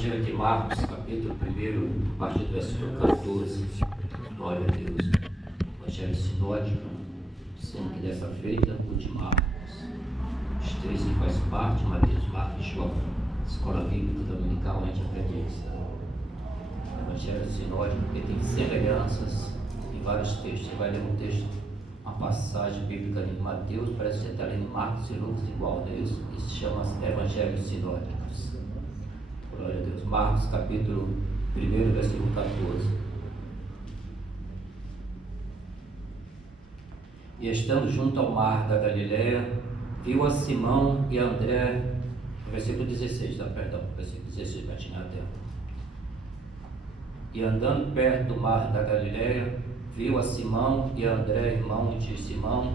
Evangelho de Marcos, capítulo 1, a partir do versículo 14. Glória a Deus. Evangelho sinódico, sendo que dessa feita o de Marcos. Os três que faz parte, Mateus, Marcos e João. Escola Bíblica Dominical, a gente aprende isso. Evangelho sinódico, porque tem semelhanças em vários textos. Você vai ler um texto, uma passagem bíblica em Mateus, parece que você está lendo Marcos e Lucas igual, né? Isso se chama Evangelhos sinódicos. Glória a Deus. Marcos, capítulo 1, versículo 14. E estando junto ao mar da Galileia, viu a Simão e a André, versículo 16, versículo 16, para tirar até. E andando perto do mar da Galileia, viu a Simão e a André, irmão de Simão,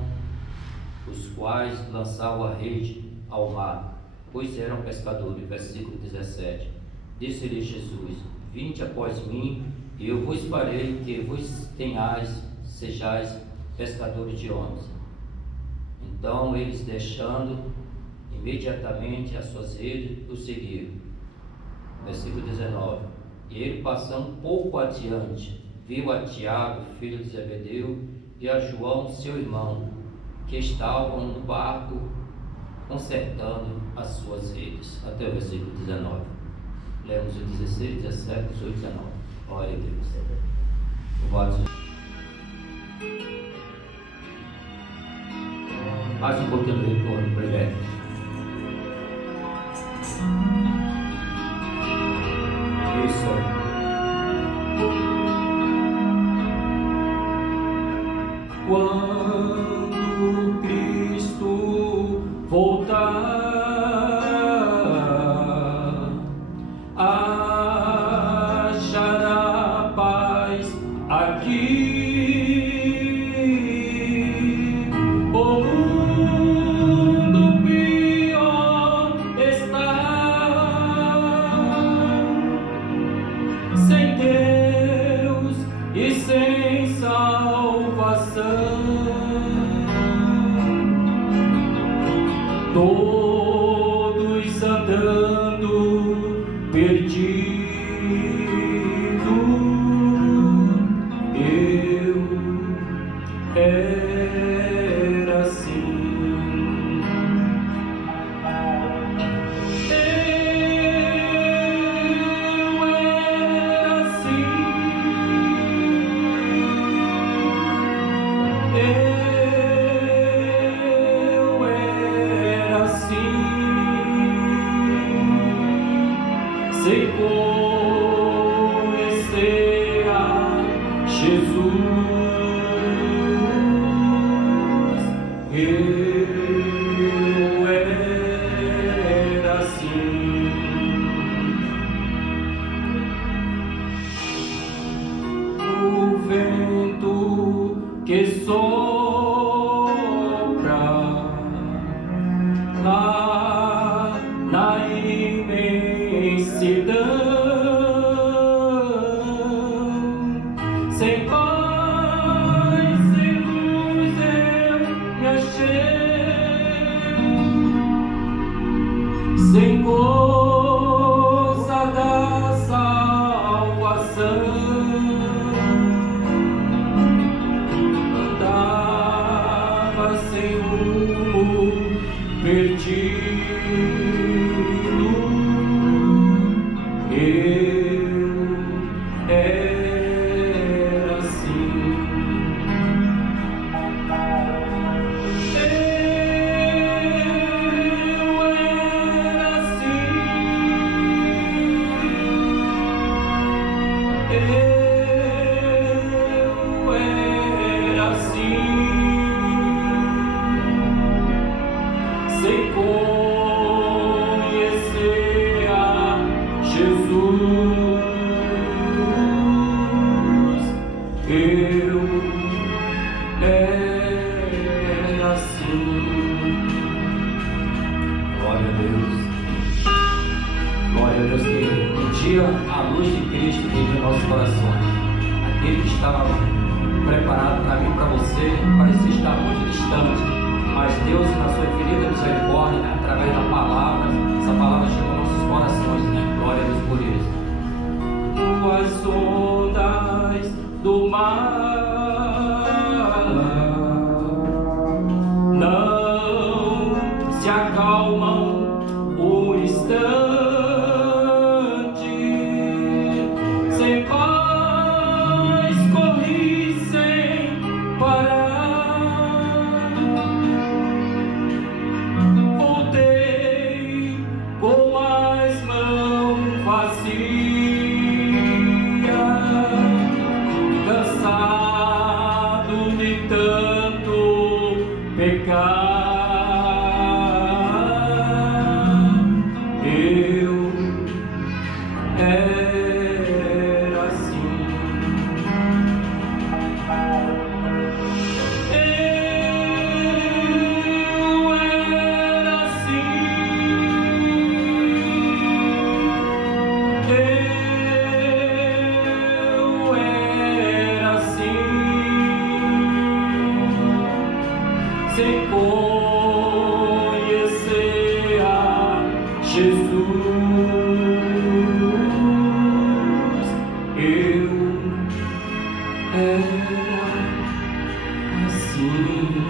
os quais lançavam a rede ao mar, pois eram pescadores. Versículo 17. Disse-lhe Jesus: vinde após mim, e eu vos farei que vos sejais pescadores de homens. Então eles, deixando imediatamente as suas redes, o seguiram. Versículo 19. E ele, passando um pouco adiante, viu a Tiago, filho de Zebedeu, e a João, seu irmão, que estavam no barco consertando as suas redes. Até o versículo 19. Lemos o 16, 17, 18, 19. Glória a Deus. Louvado seja. Mais um pouquinho do retorno, breve. Isso. Quando Cristo voltar, achará paz aqui. O mundo pior está, sem Deus e sem salvação. Todos andando perdidos. Eu era assim. Eu era assim. Eu era assim. Sem conhecer a Jesus. Eu era assim. O vento que sopra lá na imensidão, sem paz, sem luz eu me achei, sem goza da salvação. Andava sem rumo, perdido. Eu era assim. Eu era assim. Eu era assim. Sem conhecer a Jesus. Eu era assim. Glória a Deus. Glória a Deus que um dia a luz de Cristo veio em nossos corações. Aquele que estava preparado para mim, para você, parecia estar muito distante. Mas Deus, na sua infinita misericórdia, né, através da palavra, essa palavra chegou aos nossos corações, né? Glória a Deus por isso. por instante, sem paz corri sem parar, voltei com as mãos vazias, cansado de tanto pecar. Eu era assim, eu era assim, eu era assim, sem conhecer a Jesus. Eu era assim.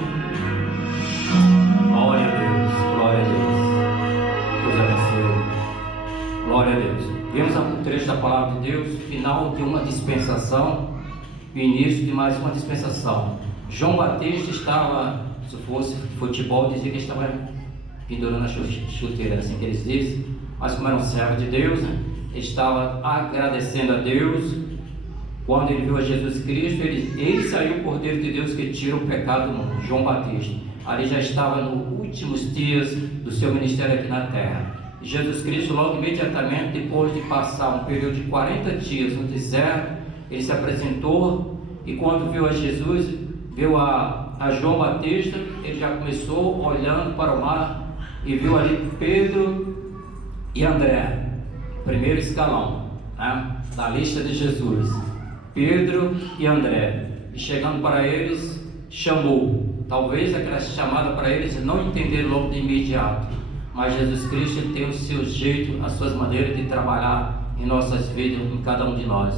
Glória a Deus, glória a Deus. Deus abençoe. Glória a Deus. Vemos o trecho da palavra de Deus, final de uma dispensação e início de mais uma dispensação. João Batista estava, se fosse futebol, dizia que estava pendurando a chuteira, assim que eles dizem, mas como era um servo de Deus, né, ele estava agradecendo a Deus. Quando ele viu a Jesus Cristo, ele saiu o Cordeiro de Deus que tira o pecado do mundo. João Batista ali já estava nos últimos dias do seu ministério aqui na terra. E Jesus Cristo, logo imediatamente depois de passar um período de 40 dias no deserto, ele se apresentou, e quando viu a Jesus, viu a João Batista, ele já começou olhando para o mar e viu ali Pedro e André, primeiro escalão, né, da lista de Jesus. Pedro e André, e chegando para eles, chamou. Talvez aquela chamada para eles não entenderam logo de imediato, mas Jesus Cristo tem o seu jeito, as suas maneiras de trabalhar em nossas vidas, em cada um de nós.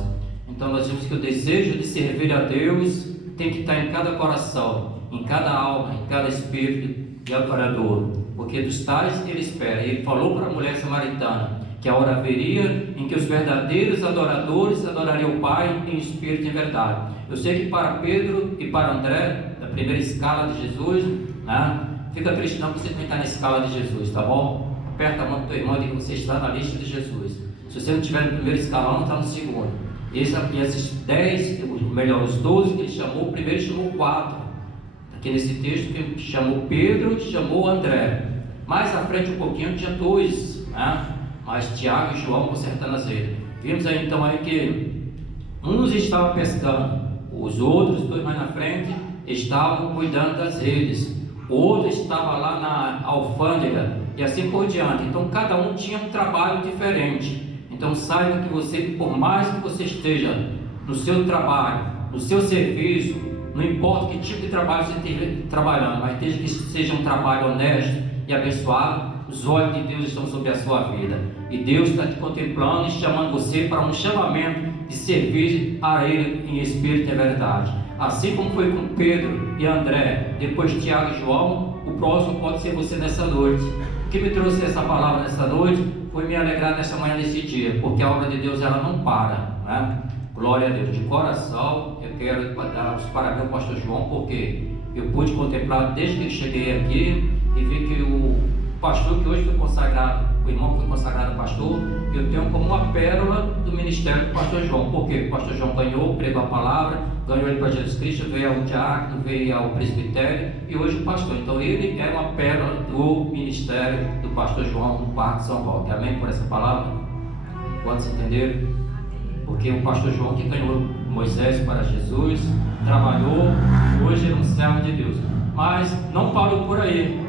Então nós vemos que o desejo de servir a Deus tem que estar em cada coração, em cada alma, em cada espírito de adorador, porque dos tais ele espera. Ele falou para a mulher samaritana que a hora viria em que os verdadeiros adoradores adorariam o Pai em espírito e em verdade. Eu sei que para Pedro e para André, da primeira escala de Jesus, né, fica triste não que você também está na escala de Jesus, tá bom? Aperta a mão do teu irmão e diga que você está na lista de Jesus. Se você não estiver no primeiro escalão, não está no segundo. E esses 10, melhor, os 12 que ele chamou, primeiro chamou 4. Aqui nesse texto que chamou Pedro, chamou André. Mais à frente um pouquinho tinha 2, né? Mas Tiago e João consertando as redes. Vimos aí então aí que uns estavam pescando, os outros 2 mais na frente estavam cuidando das redes, o outro estava lá na alfândega e assim por diante. Então cada um tinha um trabalho diferente. Então saiba que você, por mais que você esteja no seu trabalho, no seu serviço, não importa que tipo de trabalho você esteja trabalhando, mas desde que seja um trabalho honesto e abençoado, os olhos de Deus estão sobre a sua vida. E Deus está te contemplando e chamando você para um chamamento de servir a Ele em espírito e verdade. Assim como foi com Pedro e André, depois Tiago e João, o próximo pode ser você nessa noite. O que me trouxe essa palavra nessa noite foi me alegrar nessa manhã, nesse dia, porque a obra de Deus ela não para, né? Glória a Deus. De coração, eu quero dar os parabéns ao pastor João, porque eu pude contemplar desde que cheguei aqui e vi que o pastor que hoje foi consagrado, o irmão que foi consagrado pastor, eu tenho como uma pérola do ministério do pastor João. Por quê? O pastor João ganhou, pregou a palavra, ganhou ele para Jesus Cristo, veio ao diácono, veio ao presbitério e hoje o pastor. Então ele é uma pérola do ministério do pastor João no Parque São Roque. Amém por essa palavra? Quantos entenderam? Porque o pastor João que ganhou Moisés para Jesus, trabalhou, hoje ele é um servo de Deus. Mas não parou por aí.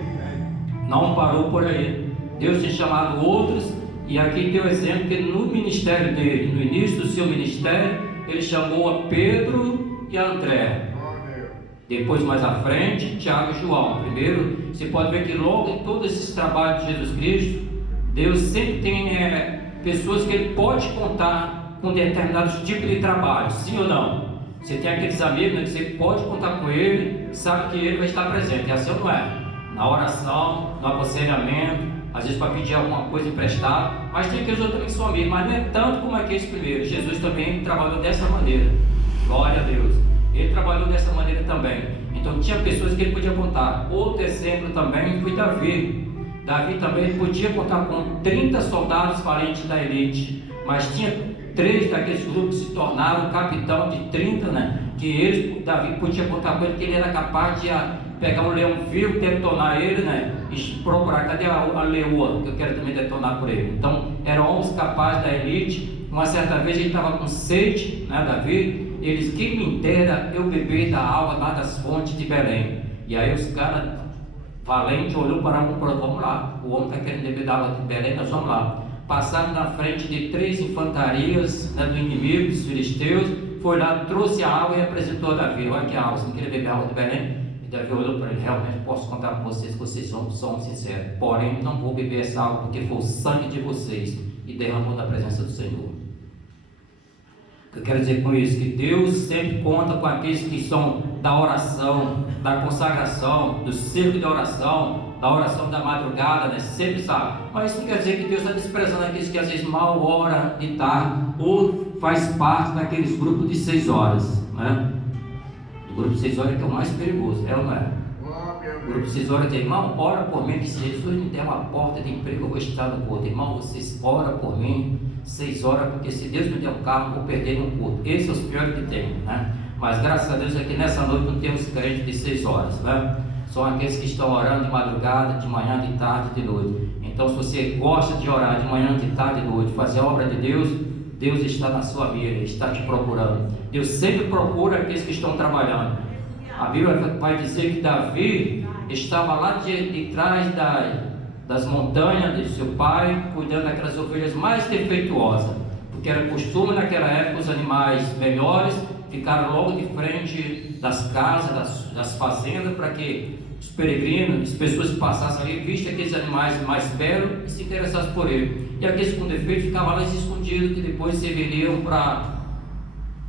Não parou por aí. Deus tem chamado outros, e aqui tem o exemplo que no ministério dele, no início do seu ministério, ele chamou a Pedro e a André. Depois, mais à frente, Tiago e João. Primeiro, você pode ver que logo em todos esses trabalhos de Jesus Cristo, Deus sempre tem pessoas que ele pode contar com determinados tipos de trabalho, sim ou não? Você tem aqueles amigos, né, que você pode contar com ele, sabe que ele vai estar presente, e assim não é? Na oração, no aconselhamento, às vezes para pedir alguma coisa emprestada, mas tem aqueles outros também que são amigos, mas não é tanto como aqueles primeiros. Jesus também trabalhou dessa maneira, glória a Deus, ele trabalhou dessa maneira também. Então tinha pessoas que ele podia contar. Outro exemplo também foi Davi. Davi também podia contar com 30 soldados valentes da elite, mas tinha 3 daqueles grupos que se tornaram capitão de 30, né? Que Davi podia contar com ele, que ele era capaz de pegar um leão vivo, detonar ele, né? E procurar, cadê a leoa, que eu quero também detonar por ele. Então, eram homens capazes da elite. Uma certa vez ele estava com sede, né, Davi? Eles, quem me dera eu beber da água lá das fontes de Belém. E aí os caras valentes olhou para um, vamos lá, o homem está querendo beber da água de Belém, nós vamos lá. Passaram na frente de 3 infantarias, né, do inimigo, dos filisteus, foi lá, trouxe a água e apresentou a Davi. Olha que água, você não queria beber água de Belém? E Davi olhou para ele, realmente posso contar com vocês, vocês são sinceros, porém não vou beber essa água porque foi o sangue de vocês e derramou na presença do Senhor. O que eu quero dizer com isso? Que Deus sempre conta com aqueles que são da oração, da consagração, do cerco de oração, da oração da madrugada, né? Sempre sabe. Mas isso não quer dizer que Deus está desprezando aqueles que às vezes mal oram de tarde ou faz parte daqueles grupos de 6 horas, né? O grupo de 6 horas é que é o mais perigoso, é ou não é? O grupo de 6 horas diz, irmão, ora por mim, que se Jesus me der uma porta de emprego, eu vou estar no culto. Irmão, vocês oram por mim 6 horas, porque se Deus me der um carro, eu vou perder no culto. Esses são os piores que tem, né? Mas graças a Deus aqui nessa noite não temos crentes de 6 horas, né? São aqueles que estão orando de madrugada, de manhã, de tarde, de noite. Então, se você gosta de orar de manhã, de tarde, de noite, fazer a obra de Deus, Deus está na sua vida, Ele está te procurando. Deus sempre procura aqueles que estão trabalhando. A Bíblia vai dizer que Davi estava lá de trás das montanhas de seu pai, cuidando daquelas ovelhas mais defeituosas, porque era costume naquela época os animais melhores ficaram logo de frente das casas, das fazendas, para que os peregrinos, as pessoas que passassem ali, vissem aqueles animais mais belos e se interessassem por ele. E aqueles com defeito ficavam lá escondidos, que depois serviriam para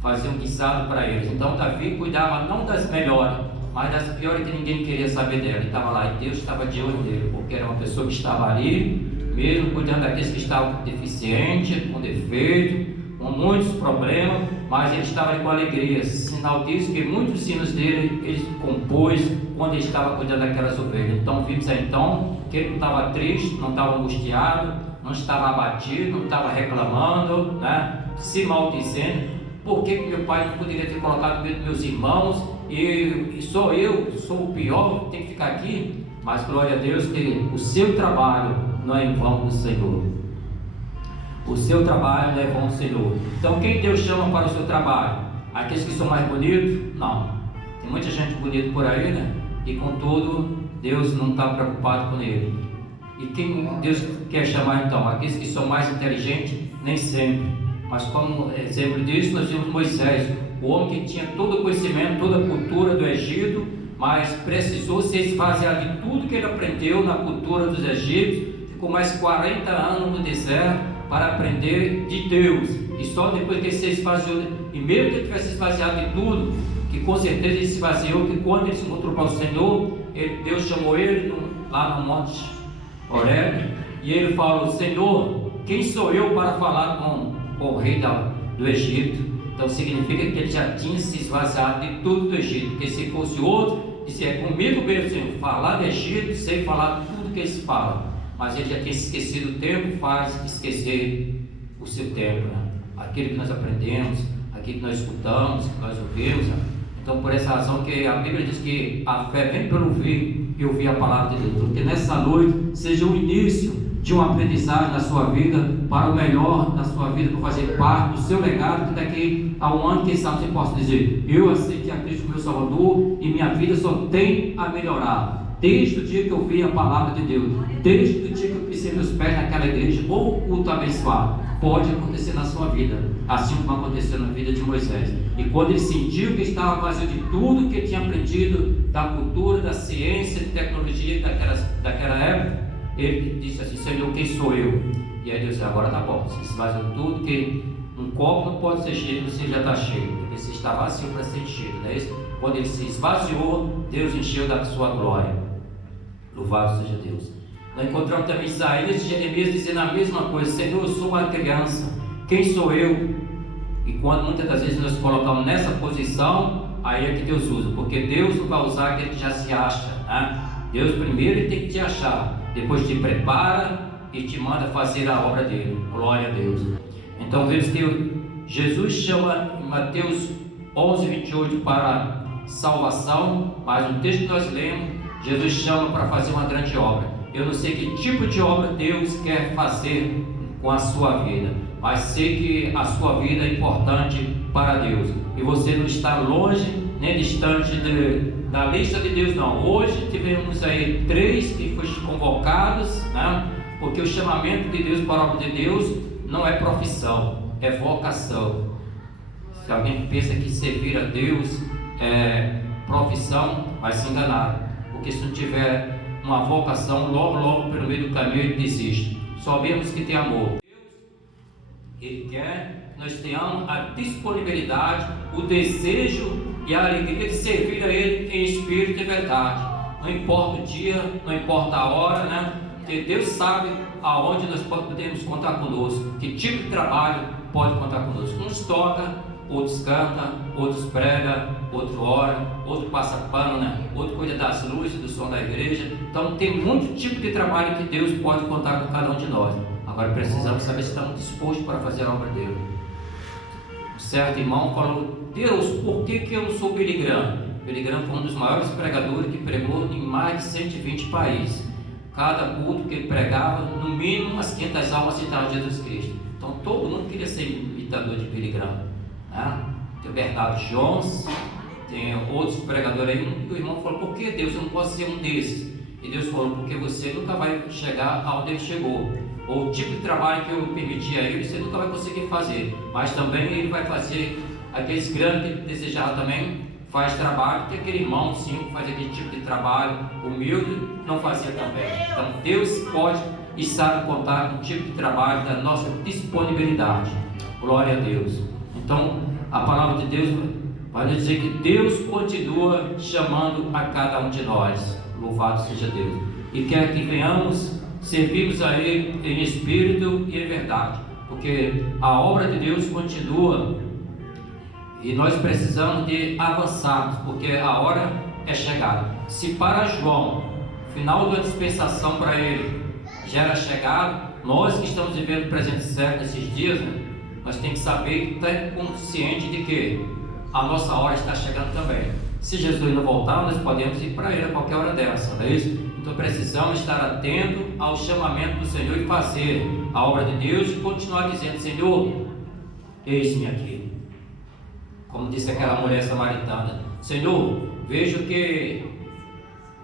fazer um guisado para eles. Então Davi cuidava não das melhores, mas das piores, que ninguém queria saber dela. Ele estava lá e Deus estava de olho nele, porque era uma pessoa que estava ali, mesmo cuidando daqueles que estavam deficientes, com defeito, com muitos problemas, mas ele estava ali com alegria. Sinal disso que muitos hinos dele ele compôs quando ele estava cuidando daquelas ovelhas. Então vimos aí então que ele não estava triste, não estava angustiado, não estava abatido, não estava reclamando, né? Se maldizendo. Por que meu pai não poderia ter colocado no meio dos meus irmãos e sou eu, sou o pior, tenho que ficar aqui? Mas glória a Deus que o seu trabalho não é em vão do Senhor. O seu trabalho não é em vão do Senhor. Então quem Deus chama para o seu trabalho? Aqueles que são mais bonitos? Não. Tem muita gente bonita por aí, né? E contudo, Deus não está preocupado com ele. E quem Deus quer chamar então? Aqueles que são mais inteligentes? Nem sempre. Mas como exemplo disso, nós vimos Moisés, o homem que tinha todo o conhecimento, toda a cultura do Egito, mas precisou se esvaziar de tudo que ele aprendeu na cultura dos egípcios, ficou mais 40 anos no deserto para aprender de Deus, e só depois que ele se esvaziou, e mesmo que ele tivesse esvaziado de tudo, que com certeza ele se esvaziou, que quando ele se encontrou com o Senhor, Deus chamou ele lá no Monte Horebe, e ele falou, Senhor, quem sou eu para falar com o rei do Egito? Então significa que ele já tinha se esvaziado de tudo do Egito, porque se fosse outro, disse, é comigo mesmo, Senhor, falar do Egito, sei falar tudo que eles falam, mas ele já tinha esquecido. O tempo faz esquecer o seu tempo, né? Aquilo que nós aprendemos, aquilo que nós escutamos, que nós ouvimos, né? Então por essa razão que a Bíblia diz que a fé vem pelo ouvir e ouvir a palavra de Deus, porque nessa noite seja o início de uma aprendizagem na sua vida, para o melhor da sua vida, para fazer parte do seu legado, que daqui a um ano, quem sabe você possa dizer, eu aceitei a Cristo como meu Salvador e minha vida só tem a melhorar, desde o dia que eu vi a palavra de Deus, desde o dia que eu pisei meus pés naquela igreja, ou culto abençoado. Pode acontecer na sua vida, assim como aconteceu na vida de Moisés. E quando ele sentiu que estava vazio de tudo que ele tinha aprendido, da cultura, da ciência, de tecnologia daquela época, ele disse assim, Senhor, quem sou eu? E aí Deus disse, agora tá bom, você esvaziou tudo, que um copo não pode ser cheio, você já está cheio, porque você está vazio para ser enchido, não é isso? Quando ele se esvaziou, Deus encheu da sua glória. Louvado seja Deus. Nós encontramos também Isaías e Jeremias dizendo a mesma coisa: Senhor, eu sou uma criança, quem sou eu? E quando muitas das vezes nós colocamos nessa posição, aí é que Deus usa, porque Deus não vai usar aquele que já se acha, né? Deus primeiro ele tem que te achar, depois te prepara e te manda fazer a obra dele. Glória a Deus. Então vemos que Jesus chama em Mateus 11:28 para salvação, mas no texto que nós lemos, Jesus chama para fazer uma grande obra. Eu não sei que tipo de obra Deus quer fazer com a sua vida, mas sei que a sua vida é importante para Deus, e você não está longe nem distante da lista de Deus, não. Hoje tivemos aí 3 que foram convocados, né? Porque o chamamento de Deus para a obra de Deus não é profissão, é vocação. Se alguém pensa que servir a Deus é profissão, vai se enganar, porque se não tiver uma vocação, logo pelo meio do caminho ele desiste. Só vemos que tem amor. Ele quer que nós tenhamos a disponibilidade, o desejo e a alegria de servir a Ele em espírito e verdade. Não importa o dia, não importa a hora, né? Porque Deus sabe aonde nós podemos contar conosco, que tipo de trabalho pode contar conosco. Uns toca, outros canta, outros prega, outro ora, outro passa pano, né? Outro cuida das luzes, do som da igreja. Então tem muito tipo de trabalho que Deus pode contar com cada um de nós. Agora precisamos saber se estamos dispostos para fazer a obra dele. Um certo irmão falou: Deus, por que eu não sou Billy Graham? Billy Graham foi um dos maiores pregadores que pregou em mais de 120 países. Cada culto que ele pregava, no mínimo umas 500 almas aceitaram Jesus Cristo. Então todo mundo queria ser imitador de Billy Graham, né? Tem o Bernardo Jones, tem outros pregadores aí. E o irmão falou: por que Deus, eu não posso ser um desses? E Deus falou: porque você nunca vai chegar aonde ele chegou, ou o tipo de trabalho que eu permiti a ele, você nunca vai conseguir fazer. Mas também ele vai fazer aqueles grandes que desejaram também, faz trabalho. Tem aquele irmão sim que faz aquele tipo de trabalho humilde, não fazia também. Então Deus pode e sabe contar com o tipo de trabalho da nossa disponibilidade. Glória a Deus. Então a palavra de Deus vai nos dizer que Deus continua chamando a cada um de nós. Louvado seja Deus. E quer que venhamos servirmos a Ele em espírito e em verdade, porque a obra de Deus continua e nós precisamos de avançarmos, porque a hora é chegada. Se para João, final da dispensação para ele já era chegado, nós que estamos vivendo o presente século nesses dias, né, nós temos que saber e estar consciente de que a nossa hora está chegando também. Se Jesus não voltar, nós podemos ir para Ele a qualquer hora dessa, não é isso? Então precisamos estar atentos ao chamamento do Senhor e fazer a obra de Deus e continuar dizendo: Senhor, eis-me aqui. Como disse aquela mulher samaritana: Senhor, vejo que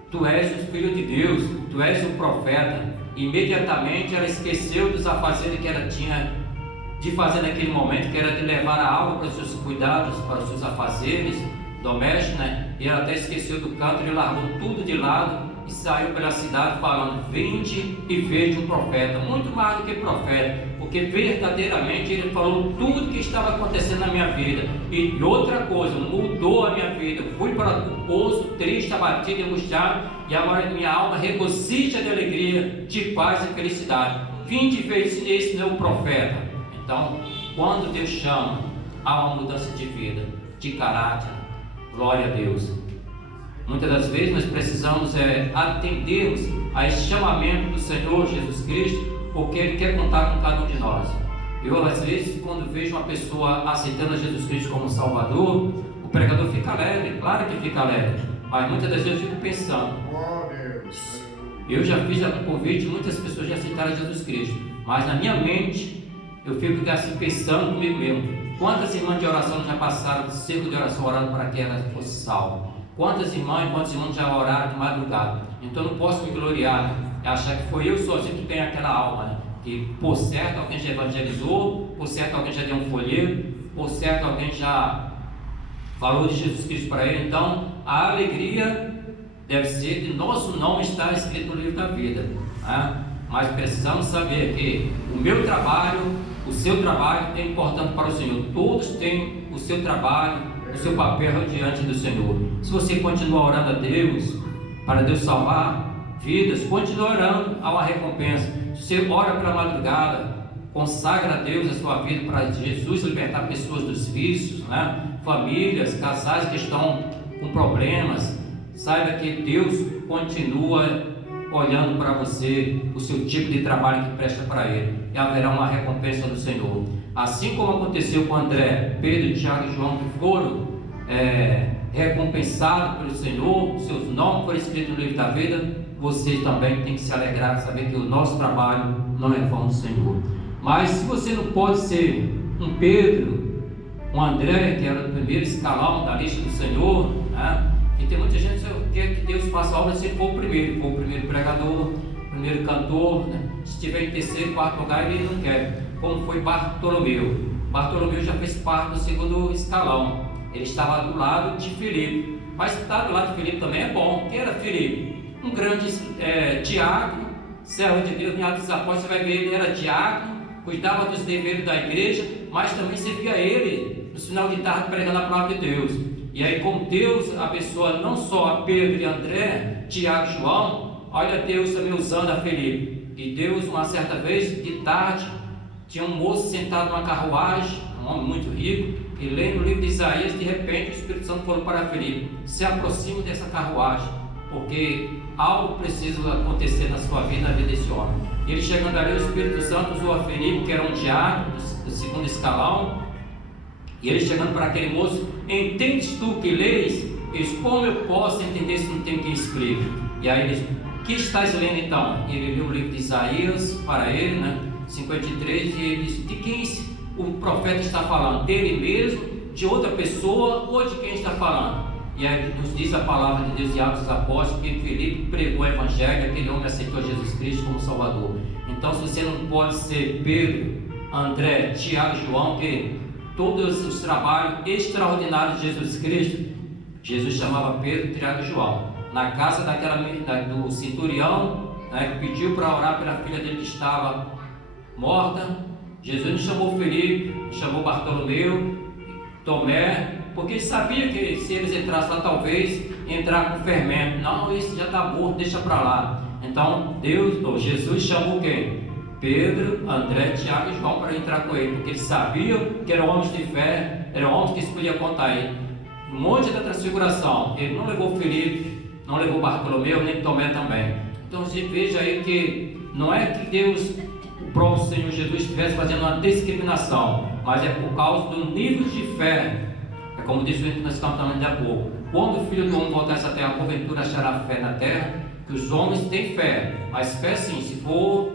Tu és o Filho de Deus, Tu és o profeta. Imediatamente ela esqueceu dos afazeres que ela tinha de fazer naquele momento, que era de levar a água para os seus cuidados, para os seus afazeres domésticos, né? E ela até esqueceu do canto, ele largou tudo de lado e saiu pela cidade falando: vinde e veja um profeta. Muito mais do que profeta, porque verdadeiramente ele falou tudo que estava acontecendo na minha vida. E outra coisa, mudou a minha vida. Eu fui para o poço triste, abatido, angustiado, e agora minha alma regozija de alegria, de paz e felicidade. Vinde e veja se esse não é o profeta. Então, quando Deus chama, há uma mudança de vida, de caráter. Glória a Deus. Muitas das vezes nós precisamos atendermos a esse chamamento do Senhor Jesus Cristo, porque Ele quer contar com cada um de nós. Eu, às vezes, quando vejo uma pessoa aceitando a Jesus Cristo como Salvador, o pregador fica alegre, claro que fica alegre, mas muitas das vezes eu fico pensando: eu já fiz um convite, muitas pessoas já aceitaram Jesus Cristo, mas na minha mente eu fico assim pensando comigo mesmo: quantas irmãs de oração já passaram de círculo de oração orando para que ela fosse salva? Quantas irmãs e quantos irmãos já oraram de madrugada? Então eu não posso me gloriar, achar que foi eu sozinho que tenho aquela alma, né? Que por certo alguém já evangelizou, por certo alguém já deu um folheto, por certo alguém já falou de Jesus Cristo para ele. Então a alegria deve ser de nosso nome estar escrito no livro da vida, né? Mas precisamos saber que o meu trabalho, o seu trabalho é importante para o Senhor. Todos têm o seu trabalho, o seu papel diante do Senhor. Se você continuar orando a Deus, para Deus salvar, vidas, continue orando, há uma recompensa. Se você ora pela madrugada, consagra a Deus a sua vida para Jesus libertar pessoas dos vícios, né? Famílias, casais que estão com problemas, saiba que Deus continua olhando para você, o seu tipo de trabalho que presta para Ele, e haverá uma recompensa do Senhor. Assim como aconteceu com André, Pedro, Tiago e João, que foram recompensados pelo Senhor, seus nomes foram escritos no livro da vida, você também tem que se alegrar, saber que o nosso trabalho não é vão do Senhor. Mas se você não pode ser um Pedro, um André, que era o primeiro escalão da lista do Senhor, né? E tem muita gente que quer que Deus faça a obra se ele for o primeiro pregador, o primeiro cantor, né? Se estiver em terceiro, quarto lugar, ele não quer, como foi Bartolomeu. Bartolomeu já fez parte do segundo escalão, ele estava do lado de Filipe, mas estar do lado de Filipe também é bom. Quem era Filipe? Um grande diácono, servo de Deus. Em Atos dos Apóstolos você vai ver, ele era diácono, cuidava dos deveres da igreja, mas também servia ele no final de tarde pregando a palavra de Deus. E aí, como Deus abençoa não só a Pedro e André, Tiago e João, olha Deus também usando a Felipe. E Deus, uma certa vez, de tarde, tinha um moço sentado numa carruagem, um homem muito rico, e lendo o livro de Isaías, de repente o Espírito Santo falou para Felipe: se aproxime dessa carruagem, porque algo precisa acontecer na sua vida, na vida desse homem. E ele chegando ali, o Espírito Santo usou a Felipe, que era um diácono do segundo escalão, e ele chegando para aquele moço: entendes tu que lês? Ele disse: como eu posso entender se não tem quem explique? E aí ele disse: que estás lendo então? E ele leu o livro de Isaías para ele, né? 53, e ele disse: de quem o profeta está falando? Dele mesmo, de outra pessoa ou de quem está falando? E aí nos diz a palavra de Deus em Atos dos Apóstolos que Filipe pregou o Evangelho, aquele homem aceitou Jesus Cristo como Salvador. Então, se você não pode ser Pedro, André, Tiago e João, que todos os trabalhos extraordinários de Jesus Cristo, Jesus chamava Pedro, Tiago e João. Na casa do centurião, né, que pediu para orar pela filha dele que estava morta, Jesus não chamou Felipe, chamou Bartolomeu, Tomé, porque ele sabia que se eles entrassem lá, talvez entrar com fermento. Não, esse já está morto, deixa para lá. Então Jesus chamou quem? Pedro, André, Tiago e João para entrar com ele, porque eles sabiam que eram homens de fé, eram homens que eles podiam contar ele. Um monte da transfiguração, ele não levou Felipe, não levou Bartolomeu, nem Tomé também. Então você veja aí que não é que Deus, o próprio Senhor Jesus, estivesse fazendo uma discriminação, mas é por causa do nível de fé. É como disse o que nós estamos falando de há pouco: quando o Filho do Homem voltar a essa terra, porventura achará fé na terra? Que os homens têm fé, mas fé sim, se for,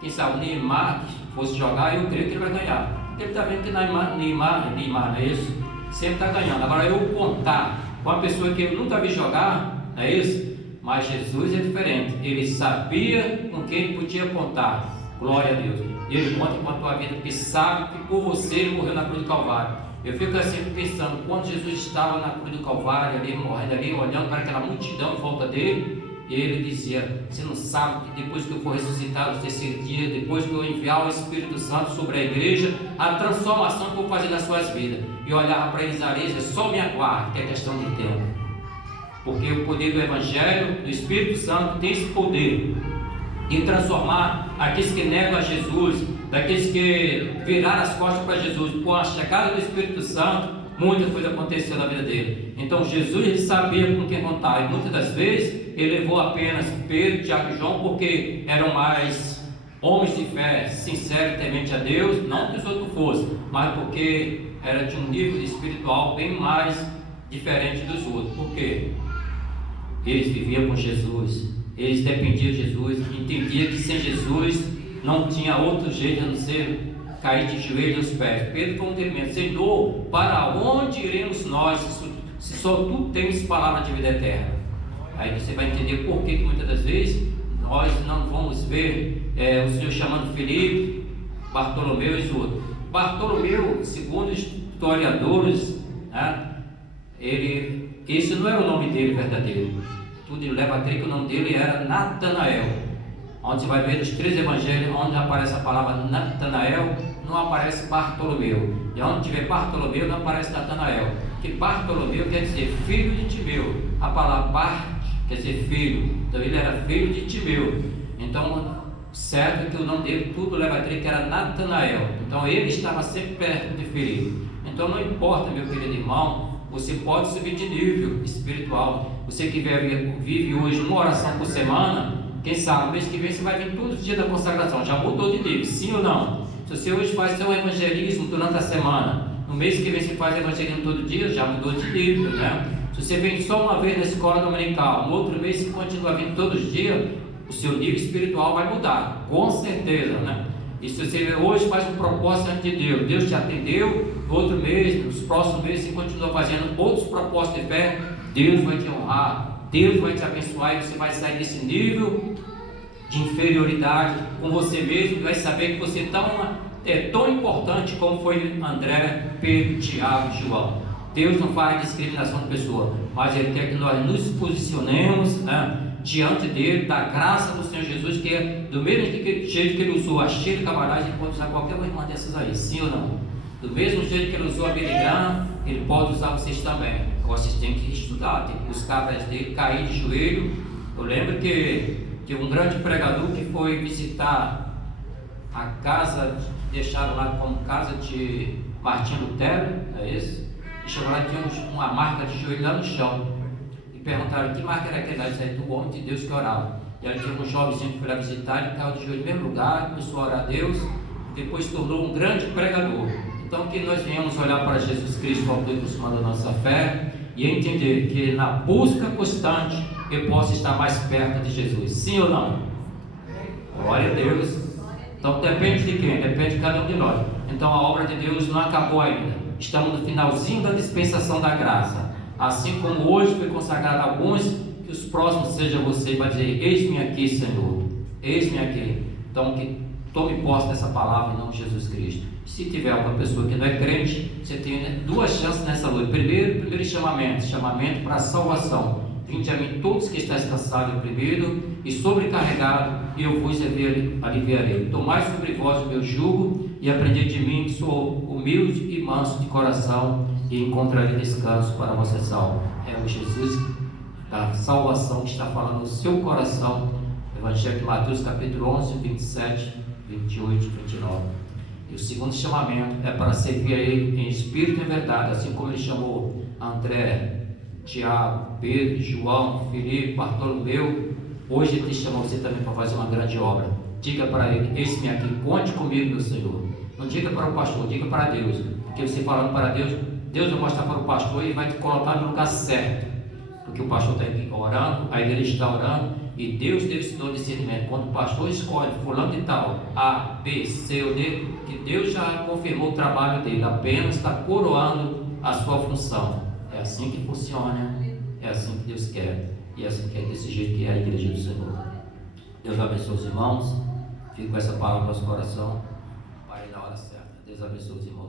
quem sabe o Neymar que fosse jogar, eu creio que ele vai ganhar, porque ele está vendo que Neymar, não é isso? Sempre está ganhando. Agora eu contar com uma pessoa que eu nunca vi jogar, não é isso? Mas Jesus é diferente, ele sabia com quem ele podia contar. Glória a Deus. E ele conta com a tua vida, porque sabe que por você ele morreu na cruz do Calvário. Eu fico assim pensando, quando Jesus estava na cruz do Calvário, ali morrendo ali, olhando para aquela multidão em volta dele, e ele dizia: você não sabe que depois que eu for ressuscitado no terceiro dia, depois que eu enviar o Espírito Santo sobre a igreja, a transformação que eu vou fazer nas suas vidas. E eu olhava para eles ali e dizia: só me aguarde, que é questão de tempo. Porque o poder do Evangelho, do Espírito Santo, tem esse poder de transformar aqueles que negam a Jesus, daqueles que viraram as costas para Jesus. Com a chegada do Espírito Santo, muita coisa aconteceu na vida dele. Então Jesus, ele sabia com quem contar, e muitas das vezes ele levou apenas Pedro, Tiago e João, porque eram mais homens de fé, sinceros e temente a Deus, não que os outros fossem, mas porque era de um nível espiritual bem mais diferente dos outros. Por quê? Eles viviam com Jesus, eles dependiam de Jesus, entendiam que sem Jesus não tinha outro jeito a não ser cair de joelhos aos pés. Pedro foi um tremendo: Senhor, para onde iremos nós, se só tu tens palavra de vida eterna? Aí você vai entender por que muitas das vezes nós não vamos ver o Senhor chamando Felipe, Bartolomeu e os outros. Bartolomeu, segundo os historiadores, né, esse não era o nome dele verdadeiro. Tudo leva a crer que o nome dele era Natanael. Onde você vai ver nos 3 evangelhos, onde aparece a palavra Natanael, não aparece Bartolomeu. E onde tiver Bartolomeu, não aparece Natanael. Que Bartolomeu quer dizer filho de Timeu. A palavra quer dizer filho. Então ele era filho de Timeu. Então, certo é que o nome dele, tudo leva a crer que era Natanael. Então ele estava sempre perto de Filipe. Então não importa, meu querido irmão, você pode subir de nível espiritual. Você que vive hoje uma oração por semana, quem sabe no mês que vem você vai vir todos os dias da consagração, já mudou de nível, sim ou não? Se você hoje faz seu evangelismo durante a semana, no mês que vem você faz evangelismo todo dia, já mudou de nível, né? Se você vem só uma vez na escola dominical, no outro mês você continua vindo todos os dias, o seu nível espiritual vai mudar, com certeza, né? E se você hoje faz um propósito diante de Deus, Deus te atendeu, no outro mês, nos próximos meses você continua fazendo outros propósitos de fé, Deus vai te honrar, Deus vai te abençoar e você vai sair desse nível de inferioridade com você mesmo e vai saber que você é tão importante como foi André, Pedro, Tiago e João. Deus não faz discriminação de pessoa, mas Ele quer que nós nos posicionemos, né, diante dele, da graça do Senhor Jesus, que é do mesmo jeito que Ele usou a Sheila Camarada, Ele pode usar qualquer uma irmã dessas aí, sim ou não? Do mesmo jeito que Ele usou a Billy Graham, Ele pode usar vocês também. Agora vocês têm que estudar, têm que buscar atrás dele, cair de joelho. Eu lembro que um grande pregador que foi visitar a casa, deixaram lá como casa de Martinho Lutero, é isso? E chegou lá e tinha uma marca de joelho lá no chão. E perguntaram que marca era aquela, isso aí do homem de Deus que orava. E aí tinha um jovenzinho que foi lá visitar, ele caiu de joelho no mesmo lugar, começou a orar a Deus, depois se tornou um grande pregador. Então que nós venhamos olhar para Jesus Cristo, autor e consumador da nossa fé, e entender que na busca constante eu posso estar mais perto de Jesus, sim ou não? Glória a Deus. Então depende de quem? Depende de cada um de nós. Então a obra de Deus não acabou ainda, estamos no finalzinho da dispensação da graça. Assim como hoje foi consagrado a alguns, que os próximos sejam você, vai dizer: eis-me aqui, Senhor, eis-me aqui. Então que tome posse dessa palavra em nome de Jesus Cristo. Se tiver alguma pessoa que não é crente, você tem duas chances nessa noite. Primeiro chamamento para a salvação. Vinde a mim todos que estáis cansados e oprimidos e sobrecarregados, e eu vos aliviarei. Tomai sobre vós o meu jugo e aprendei de mim, que sou humilde e manso de coração, e encontrarei descanso para a vossa alma. É o Jesus da salvação que está falando no seu coração. Evangelho de Mateus capítulo 11, 27, 28 e 29. E o segundo chamamento é para servir a Ele em espírito e em verdade, assim como Ele chamou André, Tiago, Pedro, João, Filipe, Bartolomeu. Hoje Ele te chama você também para fazer uma grande obra. Diga para Ele: eis-me aqui, conte comigo, meu Senhor. Não diga para o pastor, diga para Deus, porque você falando para Deus, Deus vai mostrar para o pastor e vai te colocar no lugar certo, porque o pastor está aqui orando, a igreja está orando, e Deus deu esse dom de discernimento. Quando o pastor escolhe fulano de tal, A, B, C ou D, que Deus já confirmou o trabalho dele, apenas está coroando a sua função. É assim que funciona, é assim que Deus quer, e é assim que é desse jeito que é a igreja do Senhor. Deus abençoe os irmãos, fico com essa palavra no nosso coração, para ir na hora certa. Deus abençoe os irmãos.